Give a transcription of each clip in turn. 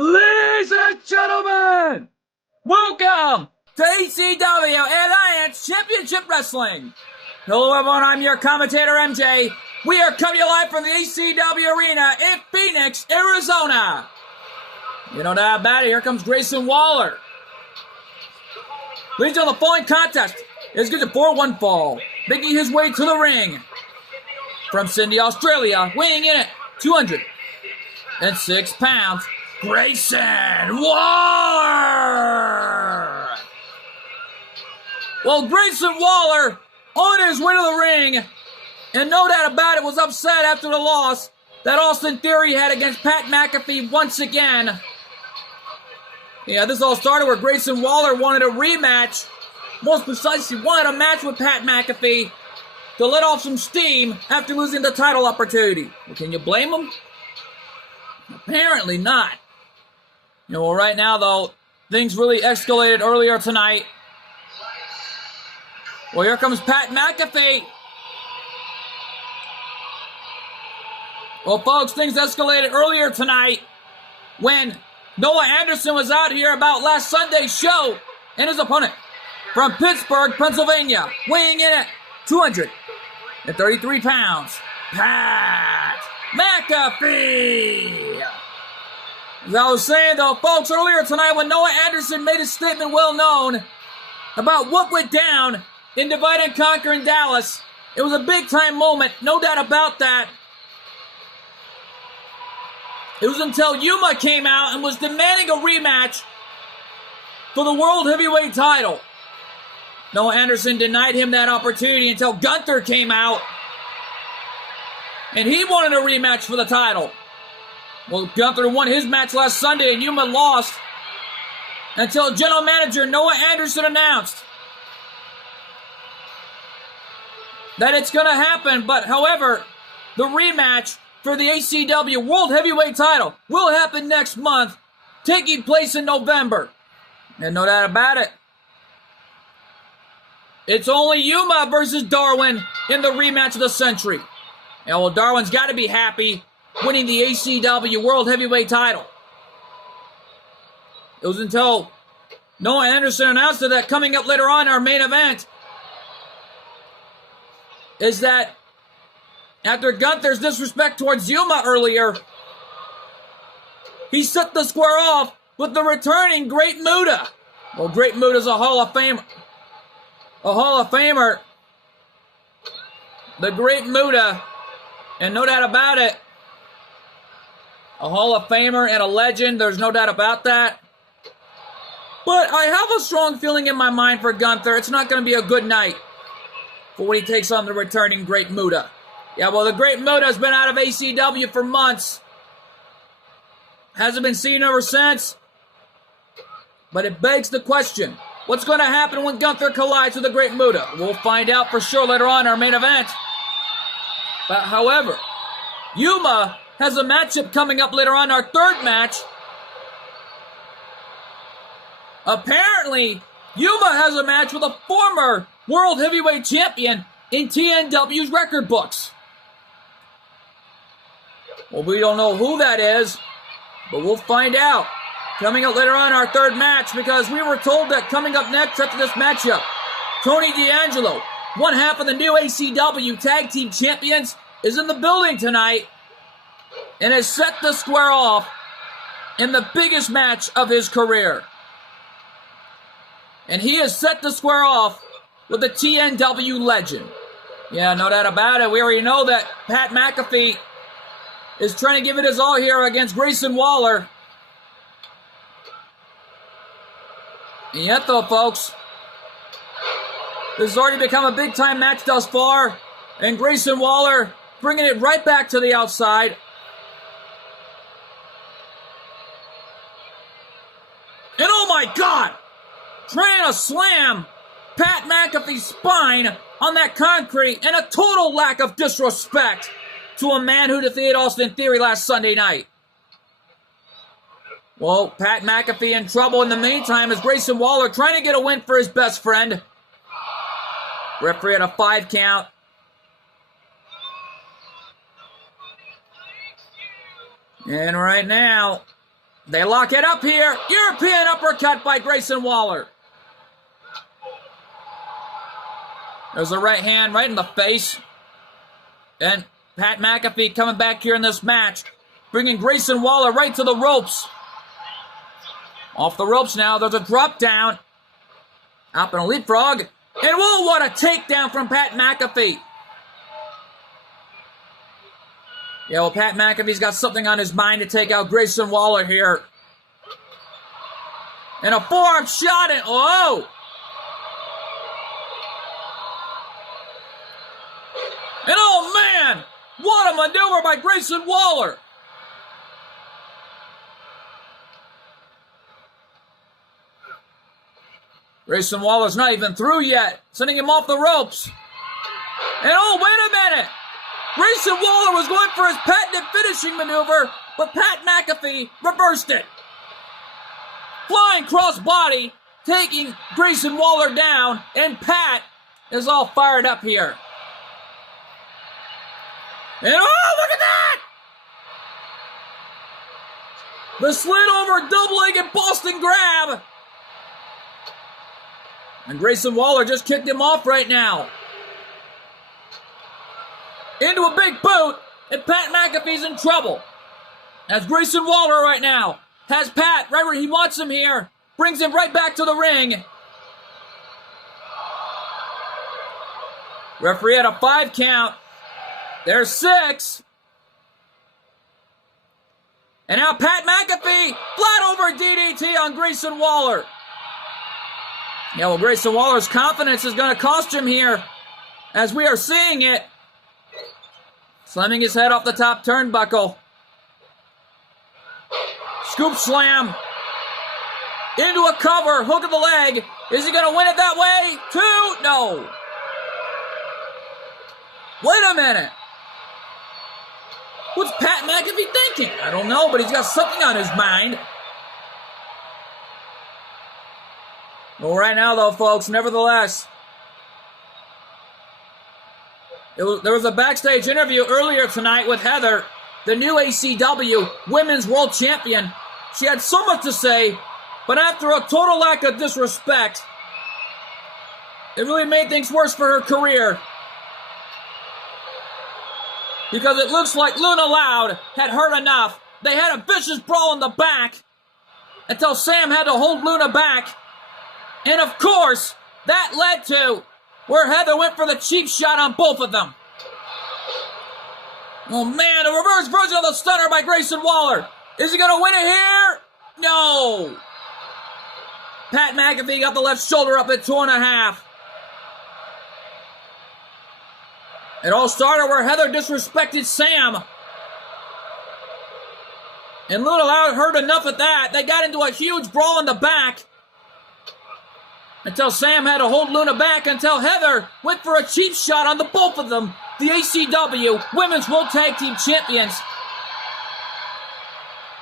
Ladies and gentlemen, welcome to ECW Alliance Championship Wrestling. Hello everyone, I'm your commentator MJ. We are coming to you live from the ECW Arena in Phoenix, Arizona. You know that about it, here comes Grayson Waller. Leads on the following contest is good to 4-1 fall, making his way to the ring. From Sydney, Australia, weighing in at 206 pounds, Grayson Waller! Well, Grayson Waller, on his way to the ring, and no doubt about it, was upset after the loss that Austin Theory had against Pat McAfee once again. Yeah, this all started where Grayson Waller wanted a rematch. Most precisely, wanted a match with Pat McAfee to let off some steam after losing the title opportunity. Well, can you blame him? Apparently not. You know, well, right now, though, things really escalated earlier tonight. Well, here comes Pat McAfee. Well, folks, things escalated earlier tonight when Noah Anderson was out here about last Sunday's show, and his opponent from Pittsburgh, Pennsylvania, weighing in at 233 pounds, Pat McAfee. As I was saying, though, folks, earlier tonight when Noah Anderson made a statement well known about what went down in Divide and Conquer in Dallas, it was a big-time moment, no doubt about that. It was until Yuma came out and was demanding a rematch for the World Heavyweight title. Noah Anderson denied him that opportunity until Gunther came out and he wanted a rematch for the title. Well, Gunther won his match last Sunday and Yuma lost until General Manager Noah Anderson announced that it's going to happen, but however, the rematch for the ACW World Heavyweight title will happen next month, taking place in November. And no doubt about it, it's only Yuma versus Darwin in the rematch of the century. And well, Darwin's got to be happy winning the ACW World Heavyweight title. It was until Noah Anderson announced that coming up later on our main event is that after Gunther's disrespect towards Yuma earlier, he set the square off with the returning Great Muta. Well, Great Muta's a Hall of Famer. A Hall of Famer. The Great Muta, and no doubt about it, a Hall of Famer and a legend, there's no doubt about that. But I have a strong feeling in my mind for Gunther. It's not going to be a good night for when he takes on the returning Great Muta. Yeah, well, the Great Muta has been out of ACW for months. Hasn't been seen ever since. But it begs the question, what's going to happen when Gunther collides with the Great Muta? We'll find out for sure later on in our main event. But however, Yuma has a matchup coming up later on, our third match. Apparently, Yuma has a match with a former World Heavyweight Champion in TNW's record books. Well, we don't know who that is, but we'll find out. Coming up later on our third match, because we were told that coming up next after this matchup, Tony D'Angelo, one half of the new ACW Tag Team Champions, is in the building tonight and has set the square off in the biggest match of his career. And he has set the square off with the TNW legend. Yeah, no doubt about it. We already know that Pat McAfee is trying to give it his all here against Grayson Waller. And yet, though, folks, this has already become a big-time match thus far. And Grayson Waller bringing it right back to the outside. And oh my God! Trying to slam Pat McAfee's spine on that concrete, and a total lack of disrespect to a man who defeated Austin Theory last Sunday night. Well, Pat McAfee in trouble in the meantime as Grayson Waller trying to get a win for his best friend. Referee at a 5 count. And right now, They lock it up here. European uppercut by Grayson Waller. There's a right hand right in the face. And Pat McAfee coming back here in this match, bringing Grayson Waller right to the ropes. Off the ropes now. There's a drop down. Up and a leapfrog. And whoa, what a takedown from Pat McAfee. Yeah, well, Pat McAfee's got something on his mind to take out Grayson Waller here. And a forearm shot and oh! And oh man, what a maneuver by Grayson Waller. Grayson Waller's not even through yet, sending him off the ropes. And oh, wait a minute. Grayson Waller was going for his patented finishing maneuver, but Pat McAfee reversed it. Flying crossbody, taking Grayson Waller down, and Pat is all fired up here. And oh, look at that! The slid over double-legged Boston grab. And Grayson Waller just kicked him off right now. Into a big boot, and Pat McAfee's in trouble. As Grayson Waller right now has Pat right where he wants him here, brings him right back to the ring. Referee had a 5 count. There's 6. And now Pat McAfee, flat over DDT on Grayson Waller. Yeah, well, Grayson Waller's confidence is going to cost him here, as we are seeing it. Slamming his head off the top turnbuckle. Scoop slam. Into a cover, hook of the leg. Is he going to win it that way? 2? No. Wait a minute. What's Pat McAfee thinking? I don't know, but he's got something on his mind. Well, right now, though, folks, nevertheless, there was a backstage interview earlier tonight with Heather, the new ACW Women's World Champion. She had so much to say, but after a total lack of disrespect, it really made things worse for her career. Because it looks like Luna Loud had heard enough. They had a vicious brawl in the back until Sam had to hold Luna back. And of course, that led to where Heather went for the cheap shot on both of them. Oh man, a reverse version of the stunner by Grayson Waller. Is he going to win it here? No. Pat McAfee got the left shoulder up at 2.5. It all started where Heather disrespected Sam. And Luna Loud heard enough of that. They got into a huge brawl in the back. Until Sam had to hold Luna back until Heather went for a cheap shot on the both of them. The ACW Women's World Tag Team Champions.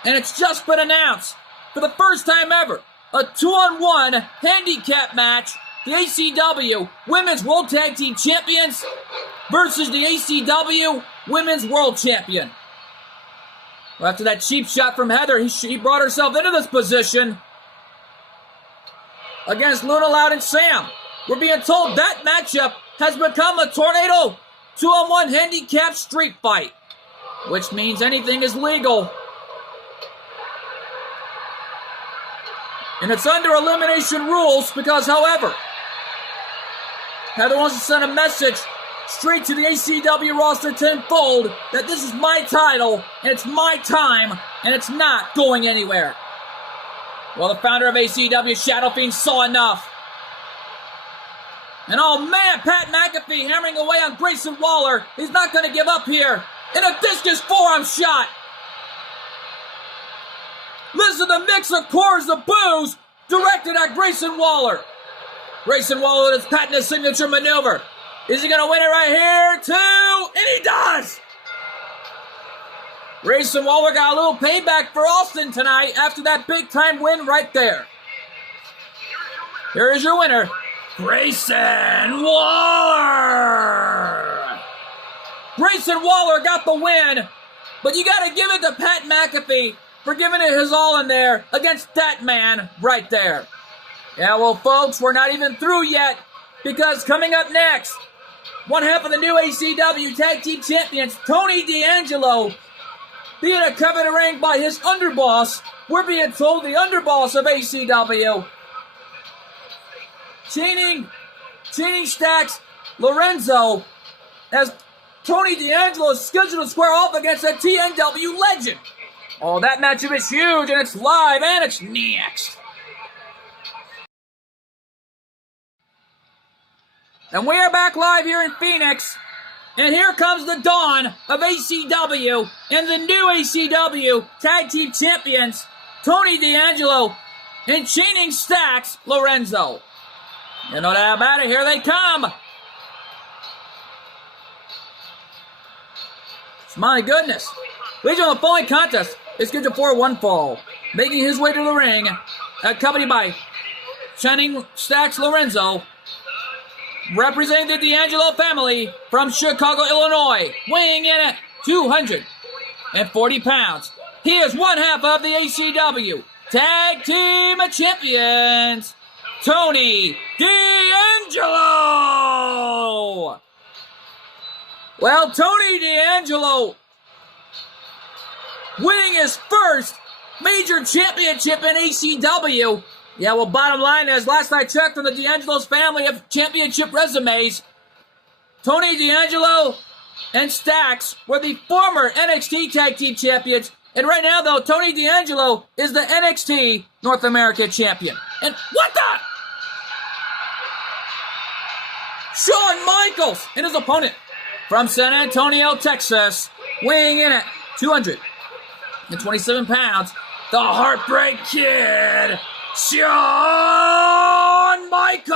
And it's just been announced, for the first time ever, a 2-on-1 handicap match. The ACW Women's World Tag Team Champions versus the ACW Women's World Champion. Well, after that cheap shot from Heather, she brought herself into this position against Luna Loud and Sam. We're being told that matchup has become a Tornado 2-on-1 handicap street fight, which means anything is legal. And it's under elimination rules because, however, Heather wants to send a message straight to the ACW roster tenfold that this is my title, and it's my time, and it's not going anywhere. Well, the founder of ACW, Shadow Fiend, saw enough. And oh man, Pat McAfee hammering away on Grayson Waller. He's not going to give up here. And a discus forearm shot. Listen to the mix of chorus of boos directed at Grayson Waller. Grayson Waller with his patented signature maneuver. Is he going to win it right here? 2, and he does! Grayson Waller got a little payback for Austin tonight after that big-time win right there. Here is your winner, Grayson Waller! Grayson Waller got the win, but you got to give it to Pat McAfee for giving it his all in there against that man right there. Yeah, well, folks, we're not even through yet, because coming up next, one half of the new ACW Tag Team Champions, Tony D'Angelo, being a coveted ring by his underboss. We're being told the underboss of ACW. Chaining Stacks Lorenzo, as Tony D'Angelo is scheduled to square off against a TNW legend. Oh, that matchup is huge, and it's live, and it's next. And we are back live here in Phoenix. And here comes the dawn of ACW and the new ACW Tag Team Champions, Tony D'Angelo and Chaining Stacks Lorenzo. You know that about it, here they come. My goodness. Ladies and gentlemen, the following contest is scheduled for one fall. Making his way to the ring, accompanied by Chaining Stacks Lorenzo, representing the D'Angelo family from Chicago, Illinois, weighing in at 240 pounds. He is one half of the ACW Tag Team Champions, Tony D'Angelo. Well, Tony D'Angelo winning his first major championship in ACW. Yeah, well, bottom line is, last I checked on the D'Angelo's family of championship resumes, Tony D'Angelo and Stacks were the former NXT Tag Team Champions. And right now, though, Tony D'Angelo is the NXT North America Champion. And what the? Shawn Michaels and his opponent from San Antonio, Texas, weighing in at 227 pounds, the Heartbreak Kid, Shawn Michaels.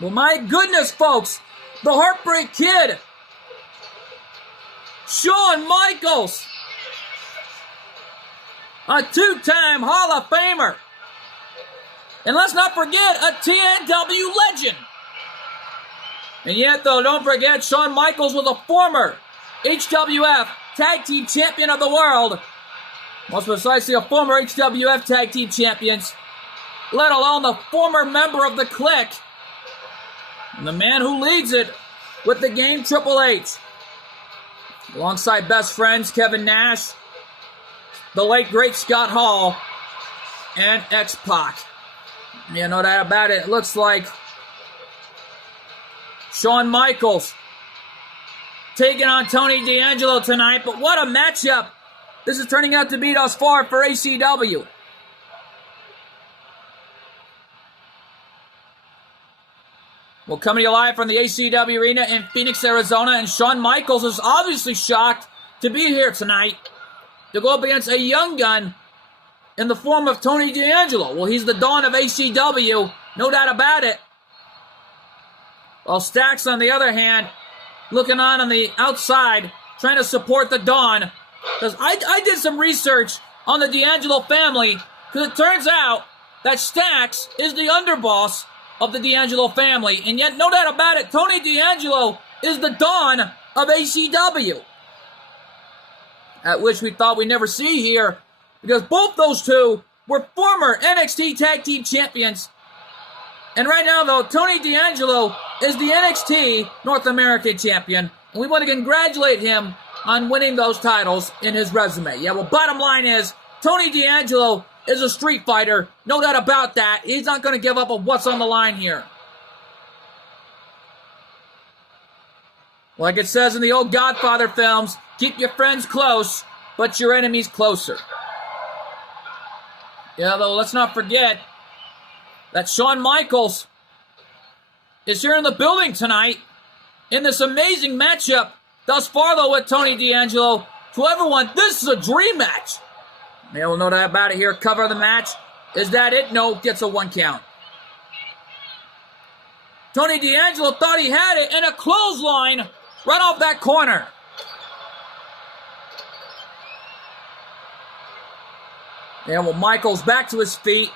Well, my goodness, folks, the Heartbreak Kid, Shawn Michaels, a two-time Hall of Famer. And let's not forget, a TNW legend. And yet, though, don't forget, Shawn Michaels was a former HWF Tag Team Champion of the World. Most precisely, a former HWF Tag Team Champions, let alone the former member of the Clique. And the man who leads it with the game, Triple H. Alongside best friends Kevin Nash, the late great Scott Hall, and X-Pac. You know that about it. It looks like Shawn Michaels taking on Tony D'Angelo tonight, but what a matchup this is turning out to be thus far for ACW. Well, coming to you live from the ACW Arena in Phoenix, Arizona, and Shawn Michaels is obviously shocked to be here tonight to go up against a young gun in the form of Tony D'Angelo. Well, he's the dawn of ACW, no doubt about it. While Stacks, on the other hand, looking on the outside, trying to support the dawn. Because I did some research on the D'Angelo family, because it turns out that Stacks is the underboss of the D'Angelo family. And yet, no doubt about it, Tony D'Angelo is the dawn of ACW. At which we thought we'd never see here, because both those two were former NXT Tag Team Champions. And right now, though, Tony D'Angelo is the NXT North American Champion. And we want to congratulate him on winning those titles in his resume. Yeah, well, bottom line is, Tony D'Angelo is a street fighter. No doubt about that. He's not going to give up on what's on the line here. Like it says in the old Godfather films, keep your friends close, but your enemies closer. Yeah, though, let's not forget that Shawn Michaels is here in the building tonight in this amazing matchup thus far, though, with Tony D'Angelo. To everyone, this is a dream match. They will know that about it here. Cover of the match. Is that it? No, gets a 1 count. Tony D'Angelo thought he had it, and a clothesline right off that corner. Yeah, well, Michaels back to his feet,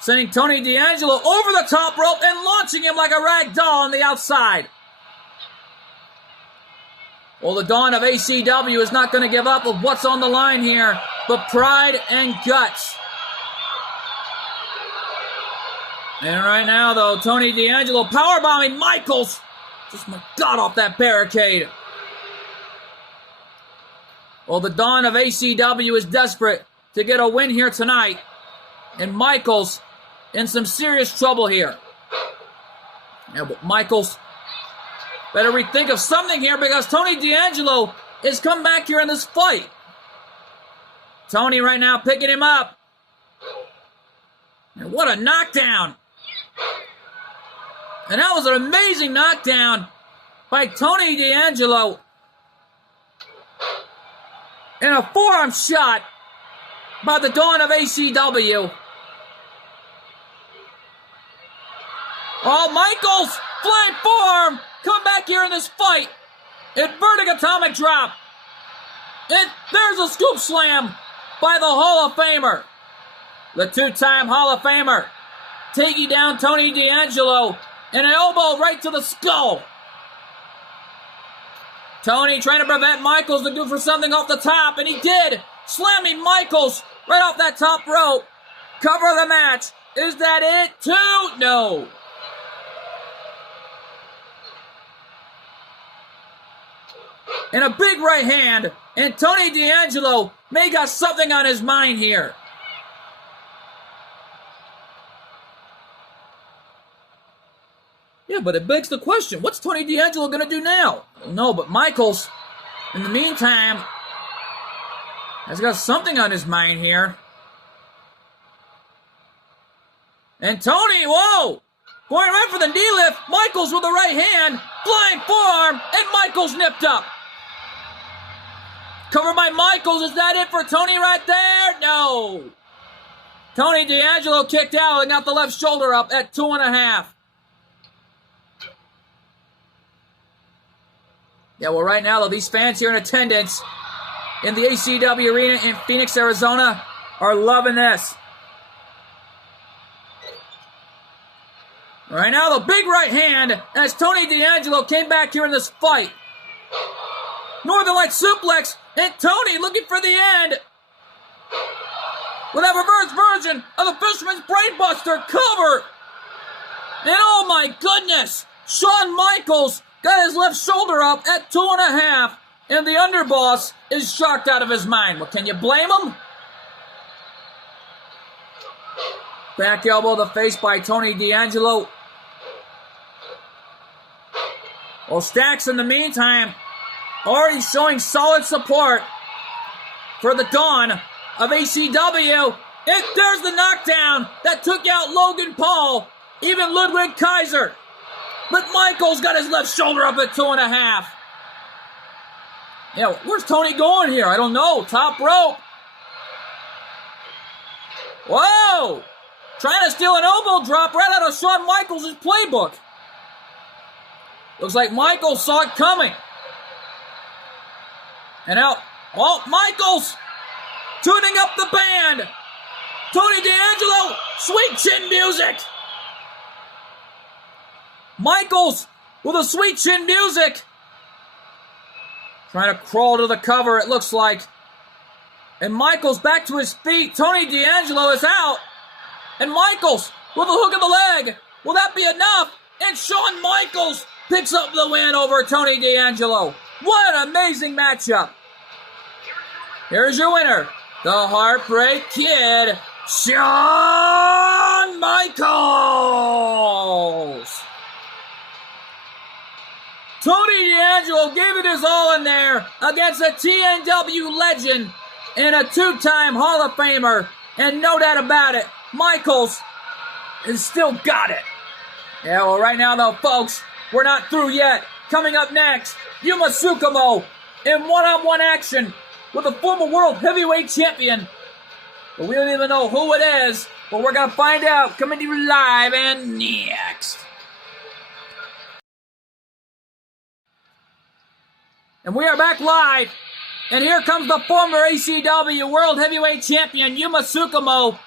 sending Tony D'Angelo over the top rope and launching him like a rag doll on the outside. Well, the Dawn of ACW is not going to give up with what's on the line here, but pride and guts. And right now, though, Tony D'Angelo powerbombing Michaels. Just my God off that barricade. Well, the Dawn of ACW is desperate to get a win here tonight. And Michaels in some serious trouble here. Yeah, but Michaels better rethink of something here because Tony D'Angelo is come back here in this fight. Tony right now picking him up. And what a knockdown. And that was an amazing knockdown by Tony D'Angelo. And a forearm shot by the Dawn of ACW. Oh, Michaels, flying forearm, come back here in this fight. Inverting atomic drop. And there's a scoop slam by the Hall of Famer. The two-time Hall of Famer taking down Tony D'Angelo and an elbow right to the skull. Tony trying to prevent Michaels to go for something off the top, and he did. Slamming Michaels right off that top rope. Cover the match. Is that it? 2? No. And a big right hand, and Tony D'Angelo may got something on his mind here. Yeah, but it begs the question, what's Tony D'Angelo going to do now? No, but Michaels, in the meantime, has got something on his mind here. And Tony, whoa! Going right for the knee lift. Michaels with the right hand. Flying forearm, and Michaels nipped up. Covered by Michaels. Is that it for Tony right there? No. Tony D'Angelo kicked out and got the left shoulder up at 2.5. Yeah, well, right now, though, these fans here in attendance in the ACW Arena in Phoenix, Arizona are loving this. Right now, the big right hand as Tony D'Angelo came back here in this fight. Northern Light suplex, and Tony looking for the end. With that reverse version of the Fisherman's Brainbuster cover. And oh my goodness, Shawn Michaels got his left shoulder up at 2.5, and the underboss is shocked out of his mind. Well, can you blame him? Back elbow to the face by Tony D'Angelo. Well, Stacks, in the meantime, already showing solid support for the Dawn of ACW. And there's the knockdown that took out Logan Paul, even Ludwig Kaiser. But Michaels got his left shoulder up at 2.5. Yeah, where's Tony going here? I don't know. Top rope. Whoa! Trying to steal an elbow drop right out of Shawn Michaels' playbook. Looks like Michaels saw it coming. And out. Oh, Michaels! Tuning up the band. Tony D'Angelo, sweet chin music. Michaels with a sweet chin music. Trying to crawl to the cover, it looks like. And Michaels back to his feet. Tony D'Angelo is out. And Michaels with a hook of the leg. Will that be enough? And Shawn Michaels picks up the win over Tony D'Angelo. What an amazing matchup. Here's your winner, the Heartbreak Kid, Shawn Michaels. Tony D'Angelo gave it his all in there against a TNW legend and a two-time Hall of Famer. And no doubt about it, Michaels has still got it. Yeah, well, right now, though, folks, we're not through yet. Coming up next, Yuma Tsukumo in one-on-one action with a former World Heavyweight Champion. But we don't even know who it is, but we're going to find out coming to you live and next. And we are back live, and here comes the former ACW World Heavyweight Champion, Yuma Tsukumo.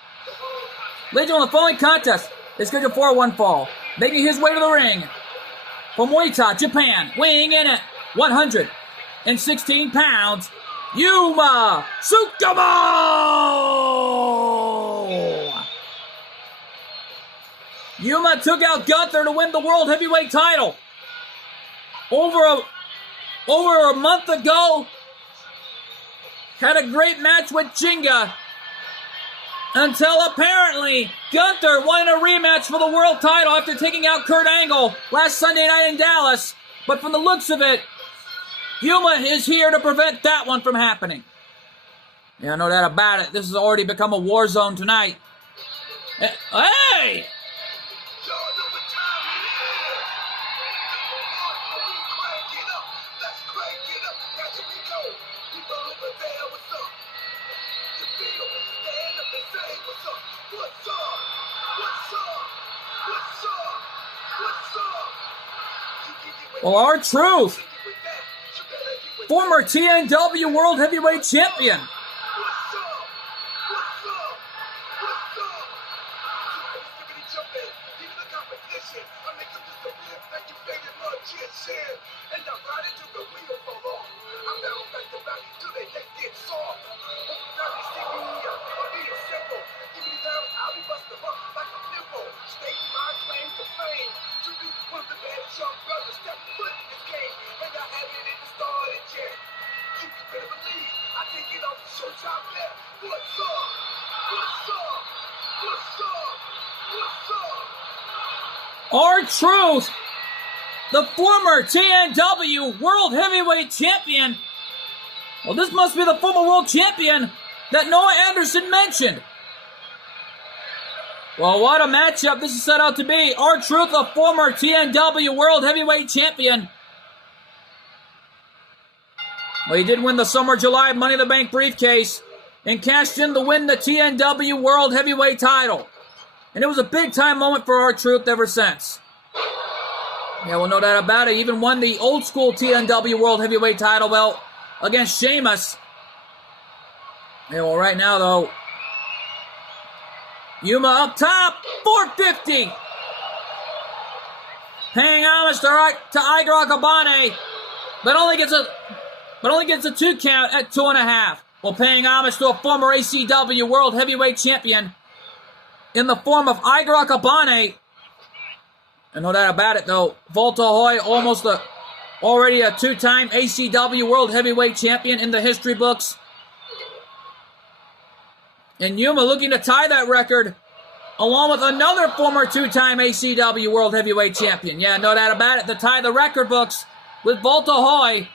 Ladies and gentlemen, the following contest is scheduled for one fall. Making his way to the ring from Oita, Japan, weighing in at 100 116 pounds, Yuma Tsukumo! Yuma took out Gunther to win the World Heavyweight title. Over a month ago, had a great match with Jinga, until apparently Gunther won a rematch for the world title after taking out Kurt Angle last Sunday night in Dallas. But from the looks of it, Yuma is here to prevent that one from happening. Yeah, no doubt about it. This has already become a war zone tonight. Hey! Well, R-Truth, former TNW World Heavyweight Champion. R-Truth, the former TNW World Heavyweight Champion. Well, this must be the former World Champion that Noah Anderson mentioned. Well, what a matchup this is set out to be. R-Truth, the former TNW World Heavyweight Champion. Well, he did win the Summer July Money in the Bank briefcase and cashed in to win the TNW World Heavyweight title. And it was a big-time moment for R-Truth ever since. Yeah, well, no doubt about it. He even won the old-school TNW World Heavyweight title belt against Sheamus. Yeah, well, right now, though, Yuma up top, 450. Paying homage to Igor Akabane, but only gets a 2 count at 2.5. Well, paying homage to a former ACW World Heavyweight Champion in the form of Igor Akabane. And no doubt about it, though, Volta Hoy already a 2-time ACW World Heavyweight Champion in the history books. And Yuma looking to tie that record, along with another former 2-time ACW World Heavyweight Champion. Yeah, no doubt about it, to tie the record books with Volta Hoy.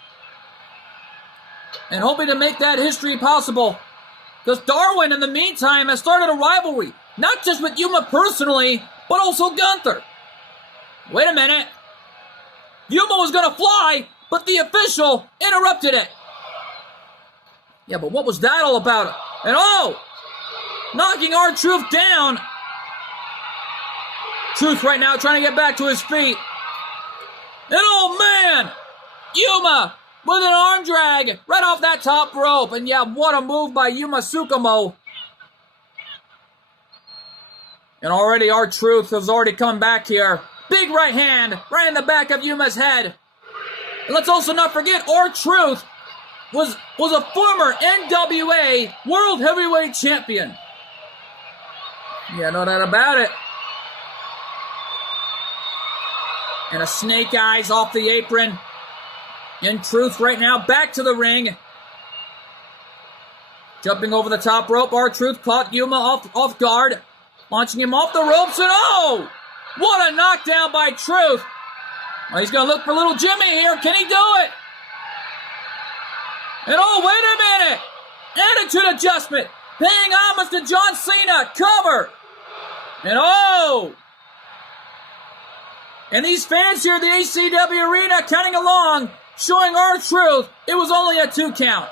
And hoping to make that history possible. Because Darwin, in the meantime, has started a rivalry. Not just with Yuma personally, but also Gunther. Wait a minute. Yuma was going to fly, but the official interrupted it. Yeah, but what was that all about? And knocking R-Truth down. Truth right now trying to get back to his feet. And man, Yuma with an arm drag right off that top rope. And yeah, what a move by Yuma Tsukumo. And already R-Truth has already come back here. Big right hand right in the back of Yuma's head. And let's also not forget, R-Truth was a former NWA World Heavyweight Champion. Yeah, no doubt about it. And a snake eyes off the apron. And Truth right now back to the ring. Jumping over the top rope, R-Truth caught Yuma off guard. Launching him off the ropes, and what a knockdown by Truth. Well, he's going to look for little Jimmy here. Can he do it? And wait a minute. Attitude adjustment. Paying homage to John Cena. Cover. And and these fans here at the ACW Arena counting along, showing R-Truth it was only a 2 count.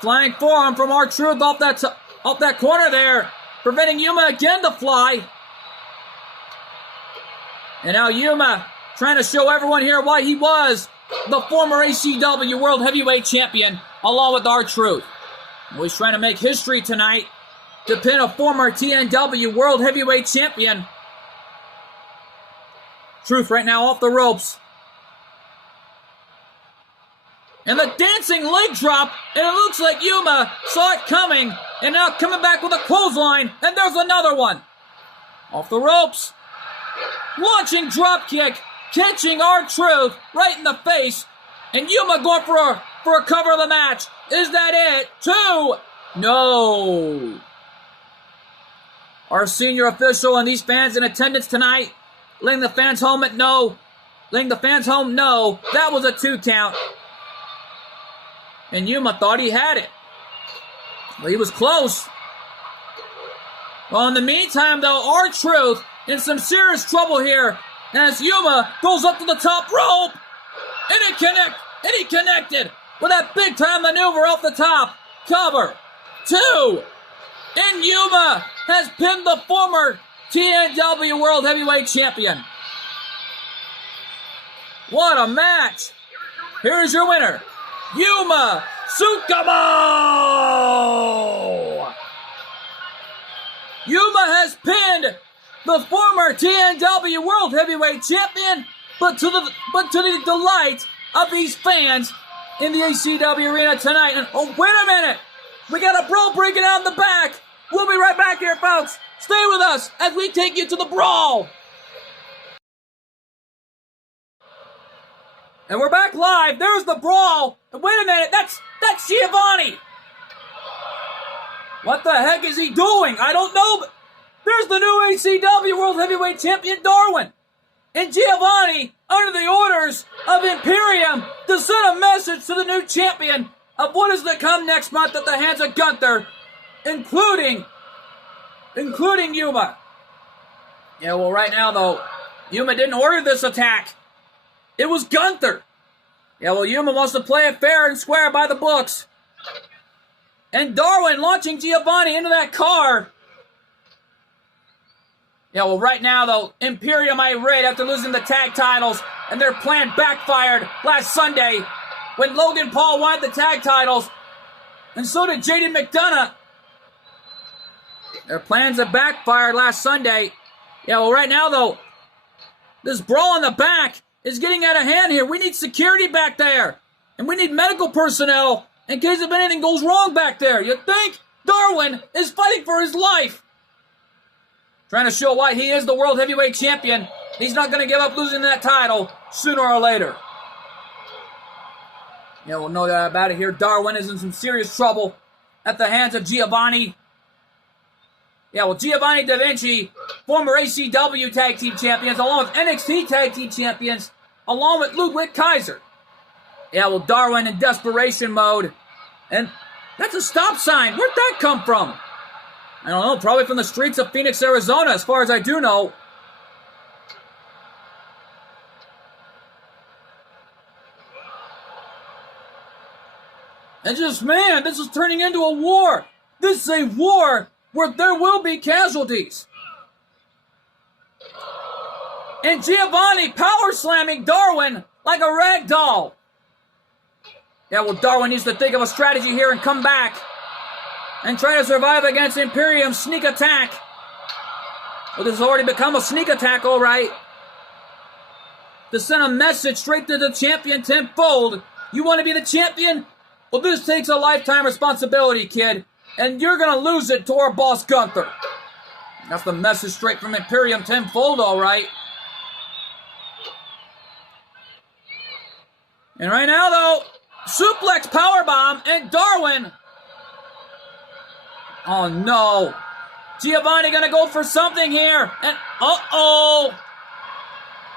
Flying forearm from R-Truth off that corner there, preventing Yuma again to fly. And now Yuma trying to show everyone here why he was the former ACW World Heavyweight Champion, along with R-Truth. He's trying to make history tonight to pin a former TNW World Heavyweight Champion. Truth right now off the ropes. And the dancing leg drop, and it looks like Yuma saw it coming, and now coming back with a clothesline, and there's another one. Off the ropes. Launching drop kick, catching R-Truth right in the face, and Yuma going for a cover of the match. Is that it? 2. No. Our senior official and these fans in attendance tonight, letting the fans home at no. Letting the fans home no. That was a 2 count. And Yuma thought he had it. Well, he was close. Well, in the meantime, though, R-Truth in some serious trouble here as Yuma goes up to the top rope. And he connected with that big-time maneuver off the top. Cover. 2. And Yuma has pinned the former TNW World Heavyweight Champion. What a match. Here's your winner, Yuma Tsukumo! Yuma has pinned the former TNW World Heavyweight Champion, but to the delight of these fans in the ACW arena tonight. And oh, wait a minute! We got a brawl breaking out in the back! We'll be right back here, folks! Stay with us as we take you to the brawl! And we're back live. There's the brawl. And wait a minute, that's Giovanni. What the heck is he doing? I don't know, but there's the new ACW World Heavyweight Champion, Darwin. And Giovanni, under the orders of Imperium, to send a message to the new champion of what is to come next month at the hands of Gunther, including Yuma. Yeah, well, right now, though, Yuma didn't order this attack. It was Gunther. Yeah, well, Yuma wants to play it fair and square by the books. And Darwin launching Giovanni into that car. Yeah, well, right now, though, Imperium irate after losing the tag titles, and their plan backfired last Sunday when Logan Paul wanted the tag titles, and so did JD McDonough. Their plans have backfired last Sunday. Yeah, well, right now, though, this brawl in the back is getting out of hand here. We need security back there. And we need medical personnel in case if anything goes wrong back there. You think? Darwin is fighting for his life. Trying to show why he is the World Heavyweight Champion. He's not going to give up losing that title sooner or later. Yeah, we'll know that about it here. Darwin is in some serious trouble at the hands of Giovanni. Yeah, well, Giovanni Da Vinci, former ACW Tag Team Champions, along with NXT Tag Team Champions, along with Ludwig Kaiser. Yeah, well, Darwin in desperation mode. And that's a stop sign. Where'd that come from? I don't know, probably from the streets of Phoenix, Arizona, as far as I do know. And just, man, this is turning into a war. This is a war where there will be casualties. And Giovanni power slamming Darwin like a rag doll. Yeah, well, Darwin needs to think of a strategy here and come back and try to survive against Imperium's sneak attack. Well, this has already become a sneak attack, all right. To send a message straight to the champion tenfold. You want to be the champion? Well, this takes a lifetime responsibility, kid. And you're going to lose it to our boss, Gunther. That's the message straight from Imperium tenfold, all right. And right now, though, suplex powerbomb and Darwin. Oh, no. Giovanni going to go for something here. And, uh-oh.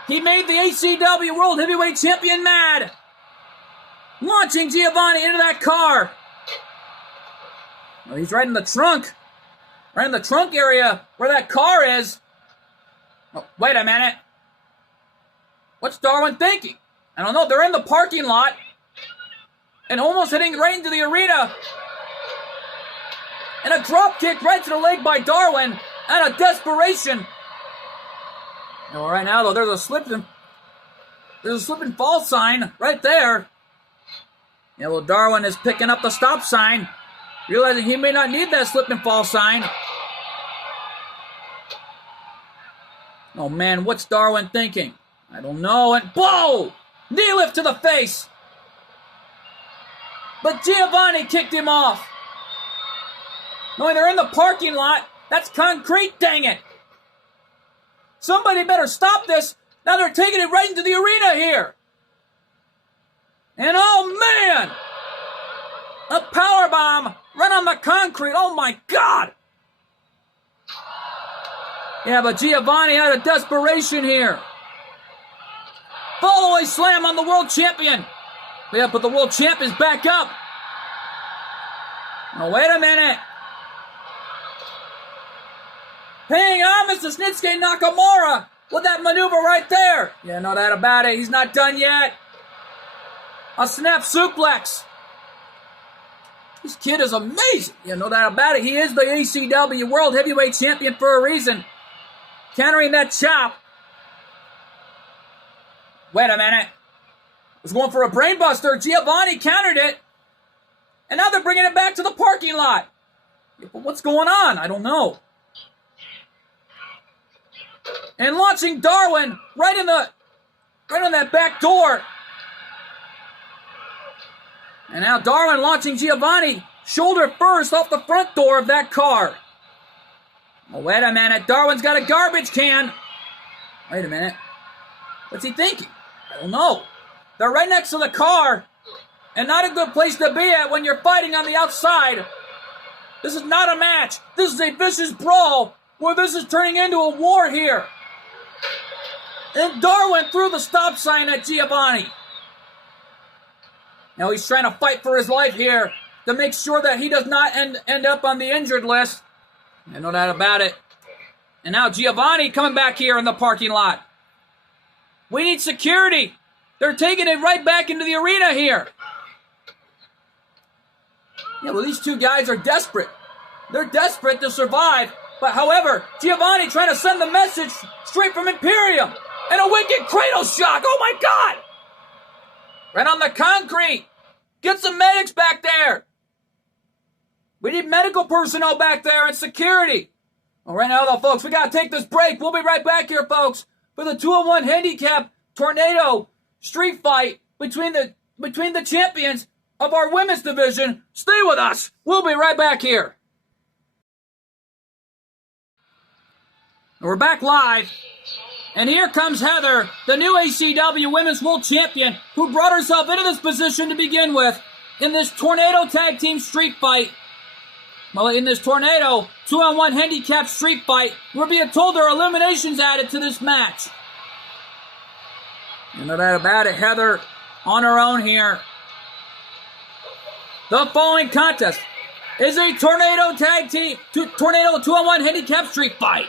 He made the ACW World Heavyweight Champion mad. Launching Giovanni into that car. Well, he's right in the trunk. Right in the trunk area where that car is. Oh, wait a minute. What's Darwin thinking? I don't know. They're in the parking lot. And almost hitting right into the arena. And a drop kick right to the leg by Darwin. Out of desperation. Well, right now, though, there's a slip and fall sign right there. Yeah, well, Darwin is picking up the stop sign, realizing he may not need that slip and fall sign. Oh, man, what's Darwin thinking? I don't know. And, whoa! Knee lift to the face. but Giovanni kicked him off. Knowing they're in the parking lot, that's concrete, dang it. Somebody better stop this. Now they're taking it right into the arena here. And oh man, a powerbomb right on the concrete. Oh my God. Yeah, but Giovanni out of desperation here. Follow-away slam on the world champion. Yeah, but the world champ is back up. Now, wait a minute. Hang on, Mr. Shinsuke Nakamura with that maneuver right there. Yeah, no doubt about it. He's not done yet. A snap suplex. This kid is amazing. Yeah, no doubt about it. He is the ECW World Heavyweight Champion for a reason. Countering that chop. Wait a minute. Was going for a brainbuster. Giovanni countered it. And now they're bringing it back to the parking lot. Yeah, but what's going on? I don't know. And launching Darwin right on that back door. And now Darwin launching Giovanni shoulder first off the front door of that car. Oh, wait a minute. Darwin's got a garbage can. Wait a minute. What's he thinking? I don't know. They're right next to the car. And not a good place to be at when you're fighting on the outside. This is not a match. This is a vicious brawl where this is turning into a war here. And Darwin threw the stop sign at Giovanni. Now he's trying to fight for his life here to make sure that he does not end up on the injured list. And no doubt about it. And now Giovanni coming back here in the parking lot. We need security. They're taking it right back into the arena here. Yeah, well, these two guys are desperate. They're desperate to survive. But however, Giovanni trying to send the message straight from Imperium. And a wicked cradle shock. Oh my God. Right on the concrete. Get some medics back there. We need medical personnel back there and security. All right, now though, folks, we got to take this break. We'll be right back here, folks, for the 2-on-1 handicap tornado street fight between the champions of our women's division. Stay with us. We'll be right back here. We're back live. And here comes Heather, the new ACW Women's World Champion, who brought herself into this position to begin with in this Tornado Tag Team Street Fight. Well, in this Tornado 2-on-1 handicap street fight, we're being told there are eliminations added to this match. And no doubt about it, Heather on her own here. The following contest is a Tornado Tag Team, Tornado 2-on-1 handicap street fight.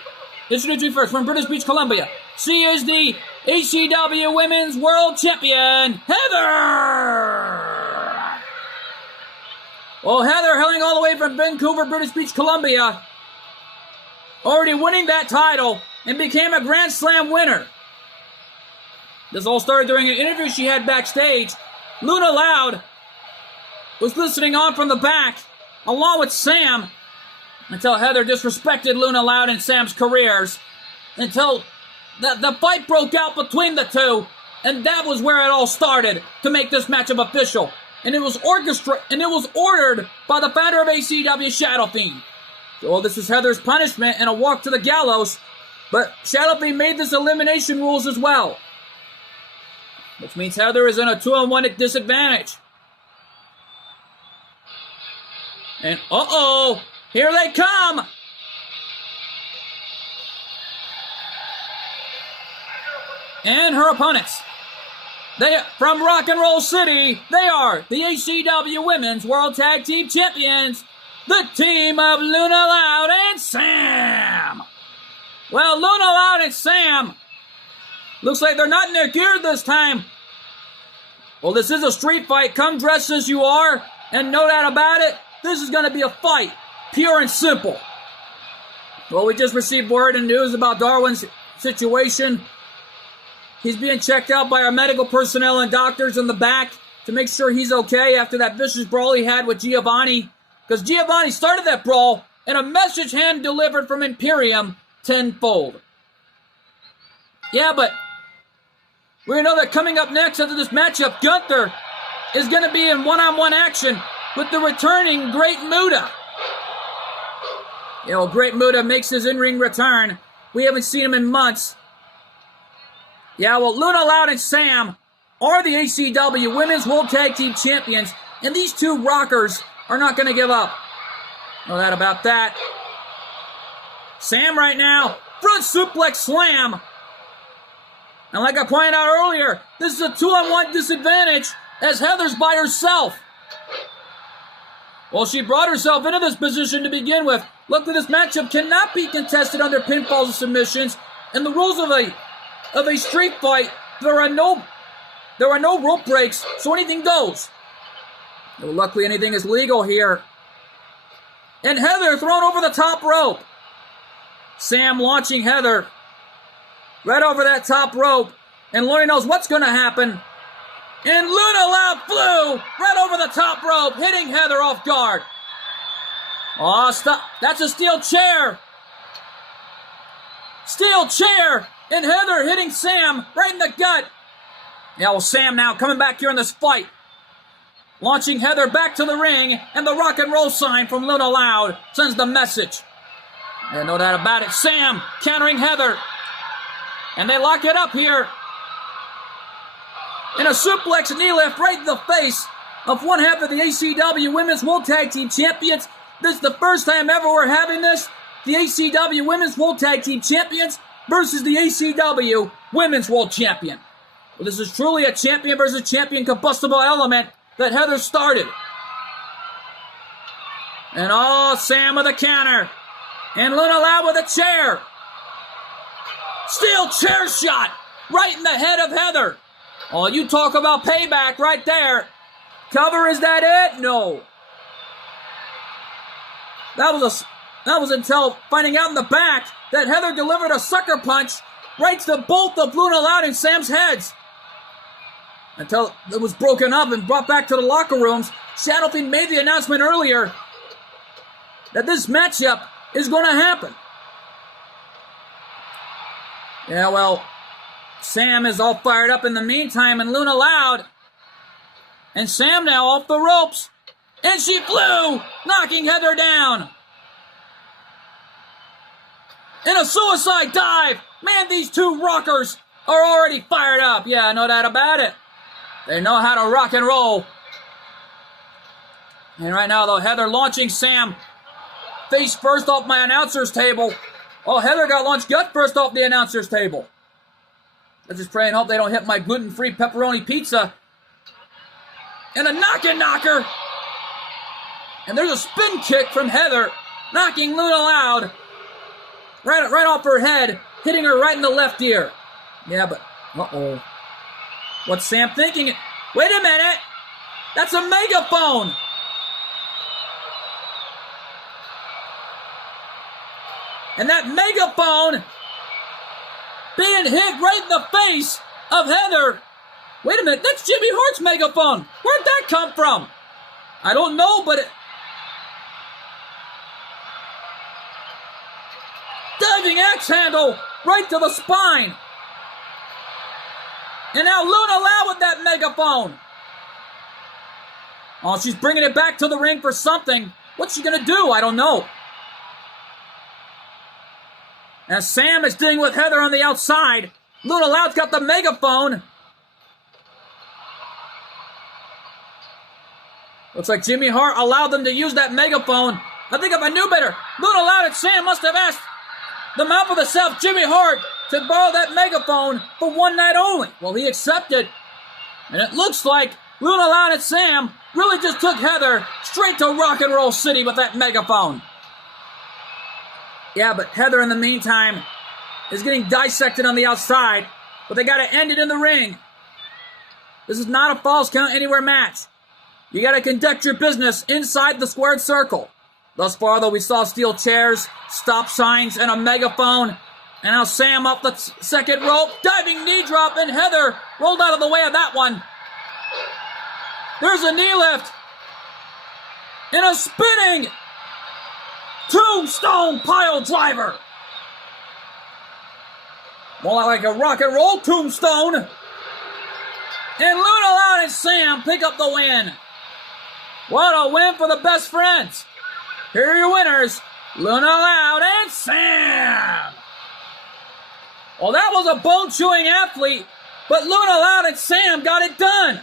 Introducing first from British Beach, Columbia. She is the ACW Women's World Champion, Heather! Well, Heather, hailing all the way from Vancouver, British Beach, Columbia, already winning that title and became a Grand Slam winner. This all started during an interview she had backstage. Luna Loud was listening on from the back, along with Sam, until Heather disrespected Luna Loud and Sam's careers, until the fight broke out between the two, and that was where it all started to make this matchup official. And it was ordered by the founder of ACW, Shadow Fiend. So this is Heather's punishment and a walk to the gallows, but Shadow Fiend made this elimination rules as well, which means Heather is in a 2-on-1 disadvantage. And uh-oh, here they come! And her opponents. They from Rock and Roll City, they are the ACW Women's World Tag Team Champions, the team of Luna Loud and Sam. Well, Luna Loud and Sam, looks like they're not in their gear this time. Well, this is a street fight. Come dressed as you are, and no doubt about it, this is going to be a fight, pure and simple. Well, we just received word and news about Darwin's situation. He's being checked out by our medical personnel and doctors in the back to make sure he's okay after that vicious brawl he had with Giovanni. Because Giovanni started that brawl, and a message hand delivered from Imperium tenfold. Yeah, but we know that coming up next after this matchup, Gunther is going to be in one-on-one action with the returning Great Muta. Great Muta makes his in-ring return. We haven't seen him in months. Luna Loud and Sam are the ACW Women's World Tag Team Champions, and these two rockers are not going to give up. No doubt about that. Sam right now, front suplex slam. And like I pointed out earlier, this is a 2-on-1 disadvantage as Heather's by herself. Well, she brought herself into this position to begin with. Luckily, this matchup cannot be contested under pinfalls and submissions. And the rules of a street fight, there are no rope breaks, so anything goes. Well, luckily, anything is legal here. And Heather thrown over the top rope. Sam launching Heather right over that top rope. And Luna knows what's going to happen. And Luna Loud flew right over the top rope, hitting Heather off guard. Oh, stop. That's a steel chair. Steel chair. And Heather hitting Sam right in the gut. Sam now coming back here in this fight. Launching Heather back to the ring. And the rock and roll sign from Luna Loud sends the message. No doubt about it. Sam countering Heather. And they lock it up here. And a suplex knee lift right in the face of one half of the ACW Women's World Tag Team Champions. This is the first time ever we're having this. The ACW Women's World Tag Team Champions versus the ACW Women's World Champion. Well, this is truly a champion versus champion combustible element that Heather started. And Sam with a counter. And Luna Loud with a chair. Steel chair shot right in the head of Heather. Oh, you talk about payback right there. Cover, is that it? No. That was until finding out in the back that Heather delivered a sucker punch right to both of Luna Loud and Sam's heads. Until it was broken up and brought back to the locker rooms. Shadow Fiend made the announcement earlier that this matchup is going to happen. Sam is all fired up in the meantime, and Luna Loud. And Sam now off the ropes. And she flew, knocking Heather down. And a suicide dive. Man, these two rockers are already fired up. Yeah, no doubt about it. They know how to rock and roll. And right now, though, Heather launching Sam face first off my announcer's table. Oh, Heather got launched gut first off the announcer's table. Let's just pray and hope they don't hit my gluten-free pepperoni pizza. And a knocker. And there's a spin kick from Heather, knocking Luna Loud right off her head, hitting her right in the left ear. Yeah, but, uh-oh. What's Sam thinking? Wait a minute. That's a megaphone. And that megaphone being hit right in the face of Heather. Wait a minute, that's Jimmy Hart's megaphone. Where'd that come from? I don't know, but diving axe handle right to the spine. And now Luna Loud with that megaphone. Oh, she's bringing it back to the ring for something. What's she going to do? I don't know. And Sam is dealing with Heather on the outside. Luna Loud's got the megaphone. Looks like Jimmy Hart allowed them to use that megaphone. I think if I knew better, Luna Loud and Sam must have asked the mouth of the South, Jimmy Hart, to borrow that megaphone for one night only. Well, he accepted. And it looks like Luna Loud and Sam really just took Heather straight to Rock and Roll City with that megaphone. Yeah, but Heather, in the meantime, is getting dissected on the outside. But they got to end it in the ring. This is not a Falls Count Anywhere match. You got to conduct your business inside the squared circle. Thus far, though, we saw steel chairs, stop signs, and a megaphone. And now Sam up the second rope, diving knee drop, and Heather rolled out of the way of that one. There's a knee lift. And a spinning tombstone pile driver. More like a rock and roll tombstone. And Luna Loud and Sam pick up the win. What a win for the best friends. Here are your winners, Luna Loud and Sam. Well, that was a bone-chewing athlete, but Luna Loud and Sam got it done.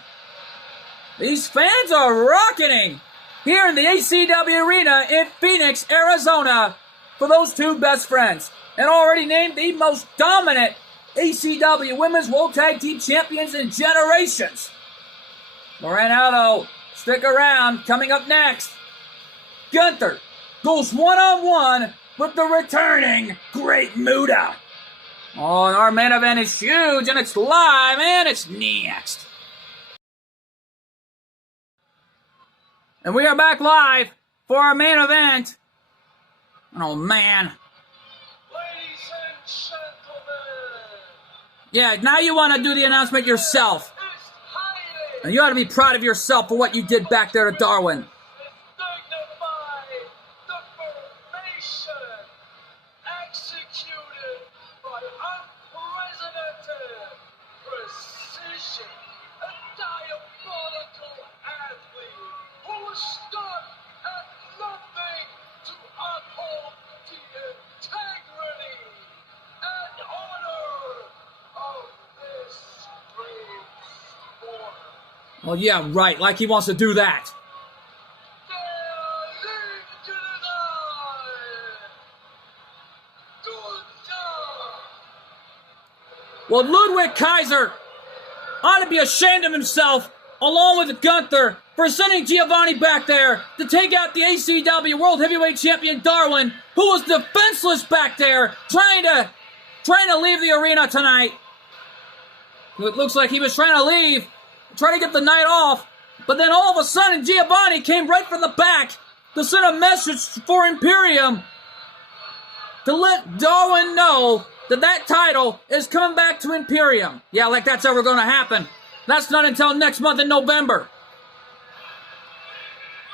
These fans are rocketing here in the ACW Arena in Phoenix, Arizona for those two best friends, and already named the most dominant ACW Women's World Tag Team Champions in generations. Moranado, stick around. Coming up next, Gunther goes one-on-one with the returning Great Muta. Oh, and our main event is huge, and it's live, and it's next. And we are back live for our main event. Oh, man. Ladies and gentlemen. Yeah, now you want to do the announcement yourself. It's Heidi. And you ought to be proud of yourself for what you did back there to Darwin. Dignified the formation executed by unprecedented precision, a diabolical athlete who was stuck at nothing to uphold the integrity and honor of this great sport. Well, yeah, right, like he wants to do that. Well, Ludwig Kaiser ought to be ashamed of himself, along with Gunther, for sending Giovanni back there to take out the ACW World Heavyweight Champion Darwin, who was defenseless back there, trying to leave the arena tonight. It looks like he was trying to leave, trying to get the night off, but then all of a sudden Giovanni came right from the back to send a message for Imperium to let Darwin know that title is coming back to Imperium. Yeah, like that's ever going to happen. That's not until next month in November.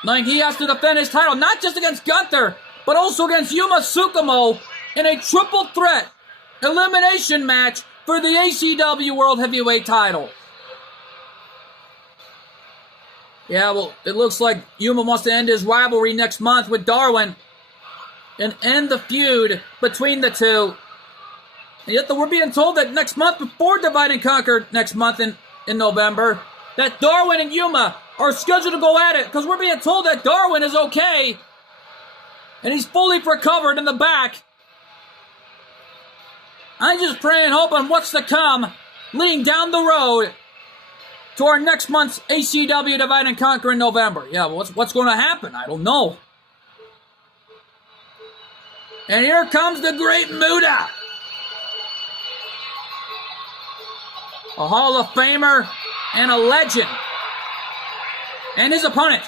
Like he has to defend his title, not just against Gunther, but also against Yuma Tsukumo in a triple threat elimination match for the ACW World Heavyweight title. Yeah, well, it looks like Yuma wants to end his rivalry next month with Darwin and end the feud between the two. And yet we're being told that next month, before Divide and Conquer next month in November, that Darwin and Yuma are scheduled to go at it, because we're being told that Darwin is okay and he's fully recovered in the back. I'm just praying and hoping what's to come leading down the road to our next month's ACW Divide and Conquer in November. Yeah, well, what's going to happen? I don't know. And here comes the Great Muta, a Hall of Famer and a legend. And his opponent,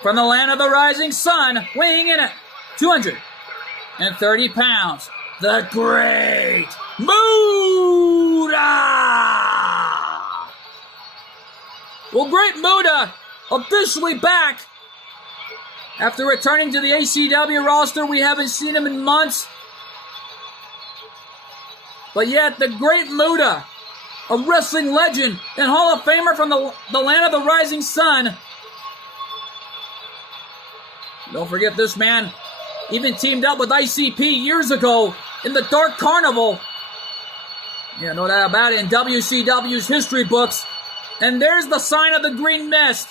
from the land of the rising sun, weighing in at 230 pounds, the Great Muta! Well, Great Muta officially back. After returning to the ACW roster, we haven't seen him in months. But yet, the Great Muta, a wrestling legend and Hall of Famer from the land of the rising sun. Don't forget, this man even teamed up with ICP years ago in the Dark Carnival. Yeah, no doubt about it, in WCW's history books. And there's the sign of the green mist.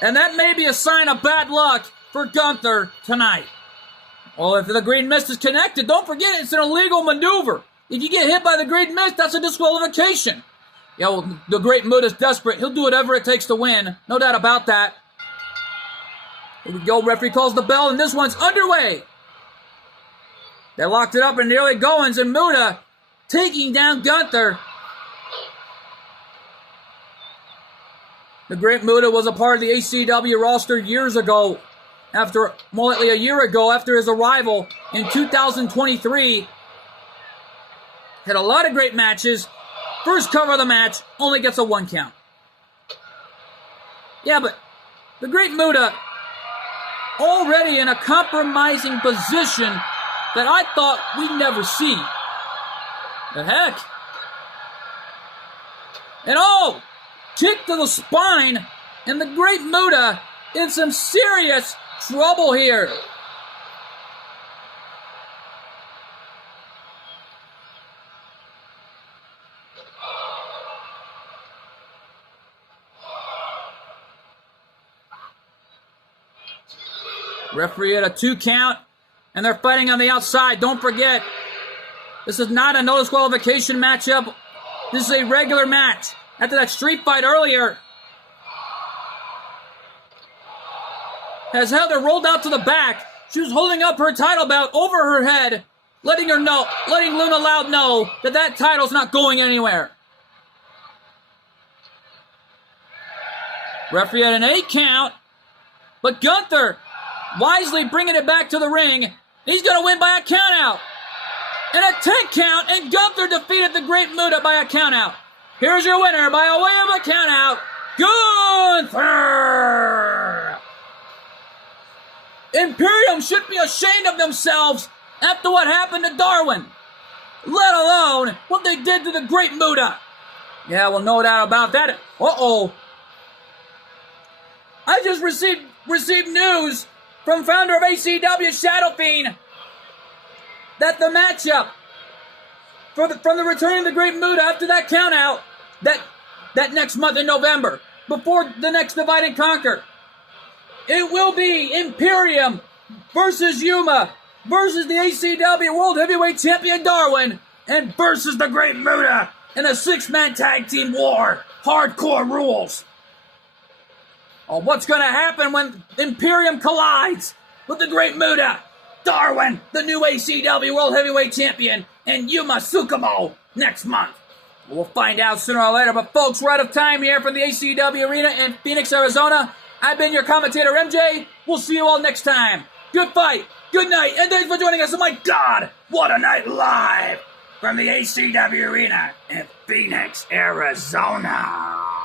And that may be a sign of bad luck for Gunther tonight. Well, if the green mist is connected, don't forget it's an illegal maneuver. If you get hit by the Great Mist, that's a disqualification. Yeah, well, the Great Muta's desperate. He'll do whatever it takes to win. No doubt about that. Here we go. Referee calls the bell, and this one's underway. They locked it up in the early goings, and Muta taking down Gunther. The Great Muta was a part of the ACW roster years ago. More likely a year ago, after his arrival in 2023. Had a lot of great matches. First cover of the match, only gets a 1 count. Yeah, but the Great Muta already in a compromising position that I thought we'd never see. The heck? And oh, kick to the spine. And the Great Muta in some serious trouble here. Referee at a 2 count, and they're fighting on the outside. Don't forget, this is not a no disqualification matchup. This is a regular match. After that street fight earlier, as Heather rolled out to the back, she was holding up her title belt over her head, letting Luna Loud know that that title's not going anywhere. Referee at an 8 count, but Gunther wisely bringing it back to the ring. He's going to win by a countout. And a 10 count, and Gunther defeated the Great Muta by a countout. Here's your winner by a way of a countout, Gunther! Imperium should be ashamed of themselves after what happened to Darwin, let alone what they did to the Great Muta. Yeah, well, no doubt about that. Uh-oh. I just received news from founder of ACW, Shadow Fiend, that the matchup from the return of the Great Muta after that countout, that next month in November, before the next Divide and Conquer, it will be Imperium versus Yuma versus the ACW World Heavyweight Champion Darwin and versus the Great Muta in a 6-man tag team war. Hardcore rules. Oh, what's going to happen when Imperium collides with the Great Muta, Darwin, the new ACW World Heavyweight Champion, and Yuma Tsukumo next month? We'll find out sooner or later, but folks, we're out of time here from the ACW Arena in Phoenix, Arizona. I've been your commentator, MJ. We'll see you all next time. Good fight, good night, and thanks for joining us. Oh my God, what a night live from the ACW Arena in Phoenix, Arizona.